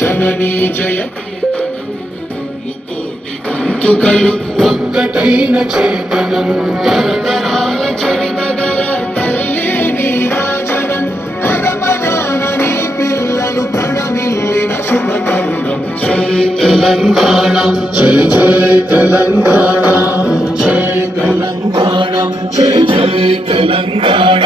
జననీ జయ ముకోటి గొంతుకలు ఒక్కటైన చేతనం తరతరాల చరిత గల తల్లి నీరాజనం పద పదాన నీ పిల్లలు ప్రణమిల్లిన శుభ తరుణం జై తెలంగాణ జై జై తెలంగాణ జై తెలంగాణ జై జై తెలంగాణ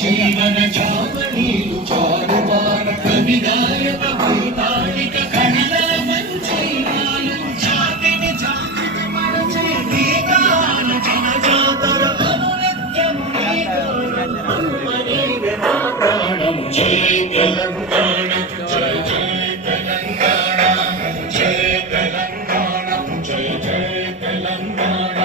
జీవన చావనీలు చారువార కవిగాయక వైతాళిక కళల మంచైనాలు జాతిని జాగృత మరచే గీతాల జనజాతర అనునిత్యం నీవే నా ప్రాణం జై తెలంగాణ జై జై తెలంగాణ జై తెలంగాణ జై జై తెలంగాణ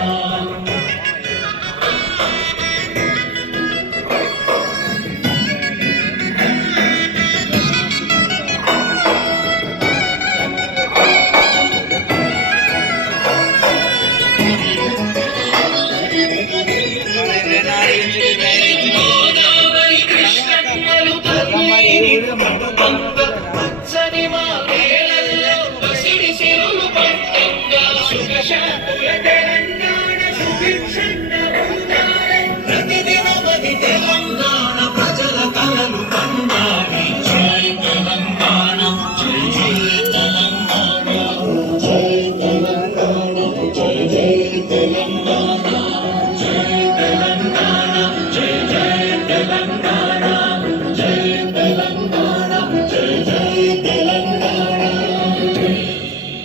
పచ్చని మా వేళల్లో పసిడి సిరులు పంటంగా సుఖశాంతుల తెలంగాణ సుభిక్షణ ప్రతిదినమది తెలంగాణ ప్రజల కలలు కండాలి జై తెలంగాణ జై జై తెలంగాణ జై